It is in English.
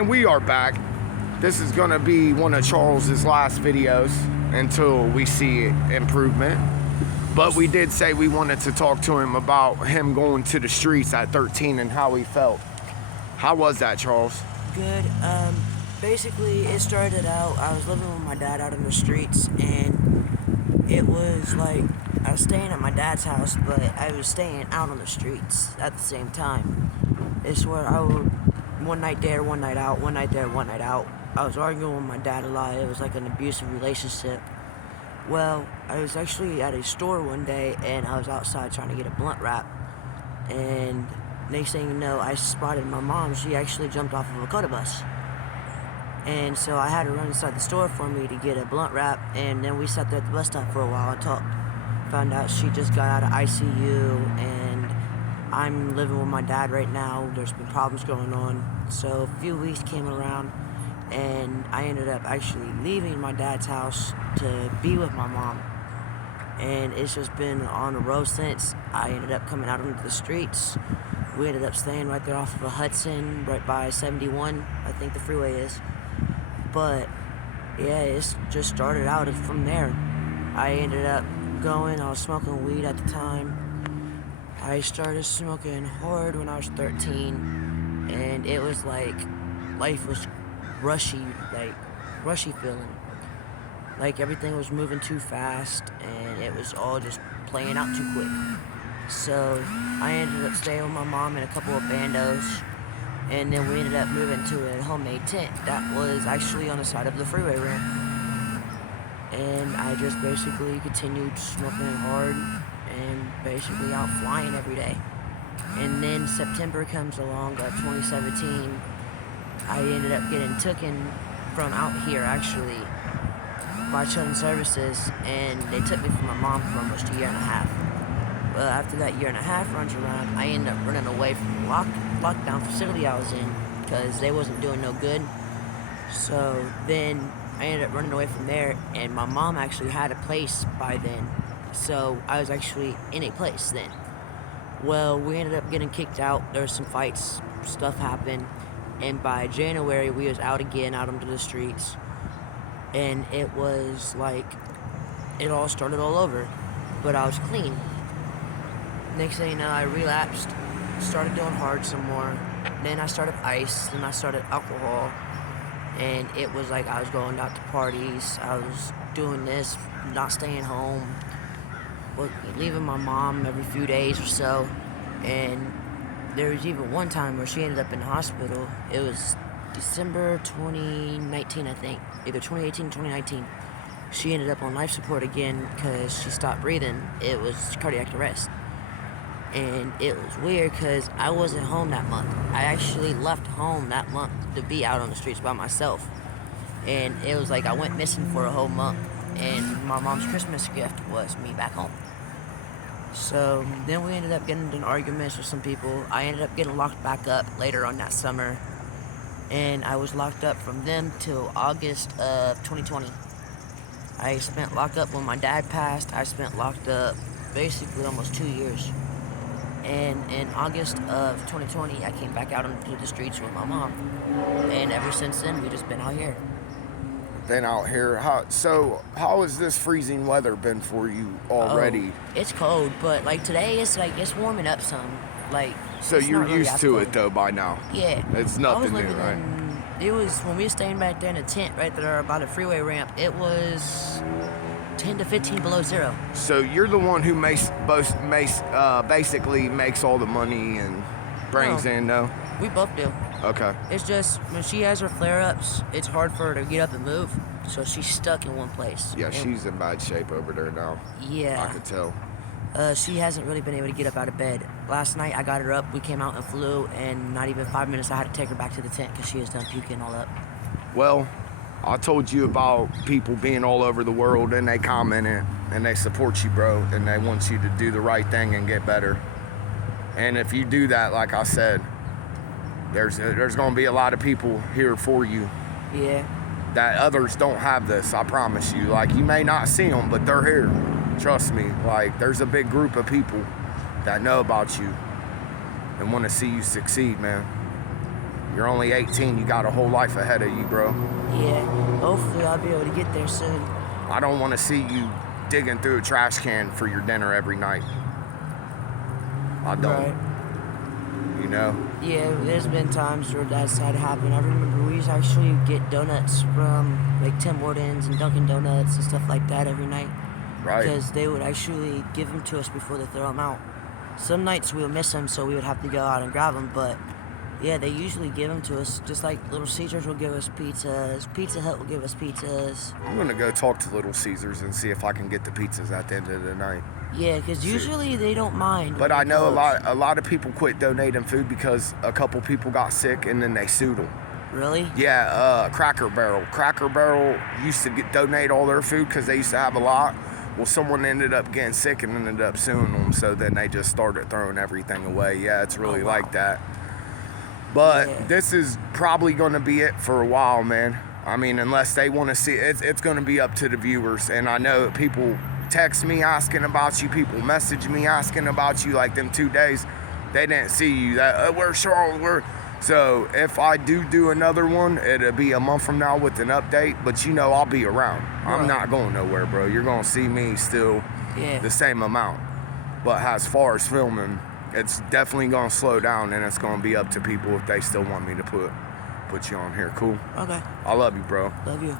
And we are back. This is gonna be one of Charles's last videos until we see improvement. But we did say we wanted to talk to him about him going to the streets at 13 and how he felt. How was that, Charles? Good. Basically, it started out, I was living with my dad out in the streets, and it was like, I was staying at my dad's house, but I was staying out on the streets at the same time. It's where I would, one night there, one night out, one night there, one night out. I was arguing with my dad a lot. It was like an abusive relationship. Well, I was actually at a store one day, and I was outside trying to get a blunt wrap, and next thing you know, I spotted my mom. She actually jumped off of a cutter bus. And so I had to run inside the store for me to get a blunt wrap, and then we sat there at the bus stop for a while and talked. Found out she just got out of ICU, and I'm living with my dad right now. There's been problems going on. So a few weeks came around, and I ended up actually leaving my dad's house to be with my mom. And it's just been on the road since. I ended up coming out into the streets. We ended up staying right there off of a Hudson, right by 71, I think the freeway is. But yeah, it's just started out from there. I ended up going, I was smoking weed at the time. I started smoking hard when I was 13, and it was like life was rushy feeling. Like everything was moving too fast, and it was all just playing out too quick. So I ended up staying with my mom and a couple of bandos, and then we ended up moving to a homemade tent that was actually on the side of the freeway ramp. And I just basically continued smoking hard and basically out flying every day. And then September comes along of 2017. I ended up getting taken from out here actually by Children's Services, and they took me from my mom for almost a year and a half. Well, after that year and a half runs around, I ended up running away from the lockdown facility I was in because they wasn't doing no good. So then I ended up running away from there, and my mom actually had a place by then. So I was actually in a place then. Well, we ended up getting kicked out. There was some fights, stuff happened, and by January we was out again, out onto the streets. And it was like, it all started all over, but I was clean. Next thing you know, I relapsed, started doing hard some more. Then I started ice, then I started alcohol. And it was like I was going out to parties, I was doing this, not staying home, leaving my mom every few days or so. And there was even one time where she ended up in the hospital. It was December 2019, I think, either 2018 or 2019. She ended up on life support again because she stopped breathing. It was cardiac arrest. And it was weird because I wasn't home that month. I actually left home that month to be out on the streets by myself. And it was like I went missing for a whole month. And my mom's Christmas gift was me back home. So then we ended up getting into arguments with some people. I ended up getting locked back up later on that summer. And I was locked up from them till August of 2020. I spent locked up when my dad passed. I spent locked up basically almost 2 years. And in August of 2020, I came back out onto the streets with my mom. And ever since then, we've just been out here. Been out here. How has this freezing weather been for you already? Oh, it's cold, but like today, it's warming up some. Like, so you're really used to it though by now? Yeah. It's nothing new, right? It was, when we were staying back there in a tent right there by the freeway ramp, it was 10 to 15 below zero. So you're the one who basically makes all the money and brings in, though? We both do. Okay. It's just, when she has her flare-ups, it's hard for her to get up and move, so she's stuck in one place. Yeah, she's in bad shape over there now. Yeah. I could tell. She hasn't really been able to get up out of bed. Last night, I got her up, we came out and flew, and not even 5 minutes, I had to take her back to the tent because she was done puking all up. Well, I told you about people being all over the world, and they commented, and they support you, bro, and they want you to do the right thing and get better. And if you do that, like I said, there's going to be a lot of people here for you. Yeah. That others don't have this, I promise you. Like, you may not see them, but they're here. Trust me. Like, there's a big group of people that know about you and want to see you succeed, man. You're only 18. You got a whole life ahead of you, bro. Yeah, hopefully I'll be able to get there soon. I don't want to see you digging through a trash can for your dinner every night. I don't. Right. You know? Yeah, there's been times where that's had to happen. I remember we used to actually get donuts from like Tim Hortons and Dunkin' Donuts and stuff like that every night. Right. Because they would actually give them to us before they throw them out. Some nights we would miss them, so we would have to go out and grab them. But yeah, they usually give them to us. Just like Little Caesars will give us pizzas, Pizza Hut will give us pizzas. I'm gonna go talk to Little Caesars and see if I can get the pizzas at the end of the night. Yeah, because usually they don't mind. But when I they know close. a lot of people quit donating food because a couple people got sick and then they sued them. Really? Yeah, Cracker Barrel. Cracker Barrel used to donate all their food because they used to have a lot. Well, someone ended up getting sick and ended up suing them, so then they just started throwing everything away. Yeah, it's really like that. But Yeah. this is probably going to be it for a while, man. I mean, unless they want to see it, it's going to be up to the viewers. And I know people text me asking about you, people message me asking about you. Like them 2 days, they didn't see you. That where's Charles? So if I do another one, it'll be a month from now with an update. But you know, I'll be around. I'm not going nowhere, bro. You're gonna see me still the same amount. But as far as filming, it's definitely gonna slow down, and it's gonna be up to people if they still want me to put you on here. Cool. Okay. I love you, bro. Love you.